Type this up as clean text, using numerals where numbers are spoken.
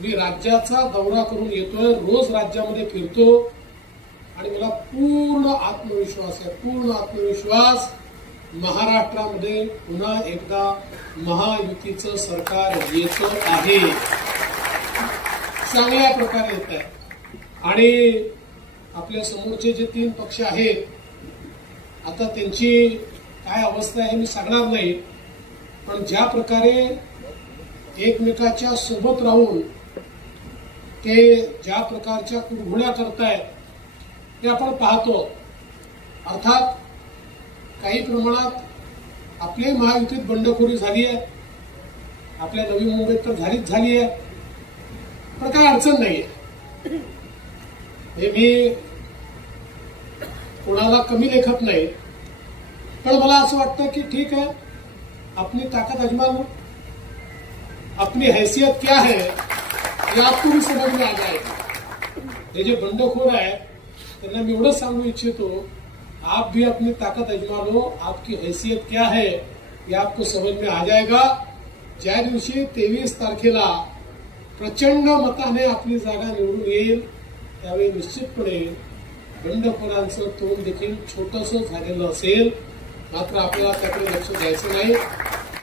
मी राज्याचा दौरा करून येतोय, रोज राज्यामध्ये फिरतो आणि मला पूर्ण आत्मविश्वास महाराष्ट्रामध्ये पुन्हा एकदा महायुतीचं सरकार येतं आहे, चांगल्या प्रकारे येत आहे। आणि आपल्या समोरचे जे 3 पक्ष आहेत, आता त्यांची काय अवस्था आहे मी सांगणार नाही, पण ज्या प्रकारे एकमेकाच्या सोबत राहून ते ज्या प्रकारच्या कुरघोड्या करतायत ते आपण पाहतो। अर्थात काही प्रमाणात आपल्या महायुतीत बंडखोरी झाली आहे, आपल्या नवी मुंबईत तर झाली आहे, पण काही अडचण नाहीये। हे मी कोणाला कमी लेखत नाही, पण मला असं वाटतं की ठीक है, अपनी ताकत आजमा लो, अपनी हैसियत क्या है ये आपको भी समझ में आ जाएगा। हे जे बंडखोर आहे त्यांना मी एवढंच सांगू इच्छितो, आप भी अपनी ताकत आजमा लो, आपकी हैसियत क्या है ये आपको समझ में आ जाएगा। ज्या दिवशी 23 तारखेला प्रचंड मताने आपली जागा निवडून येईल त्यावेळी निश्चितपणे बंडखोरांचं तोंड देखील छोटंसं झालेलं असेल, मात्र आपल्याला त्याकडे लक्ष द्यायचं नाही।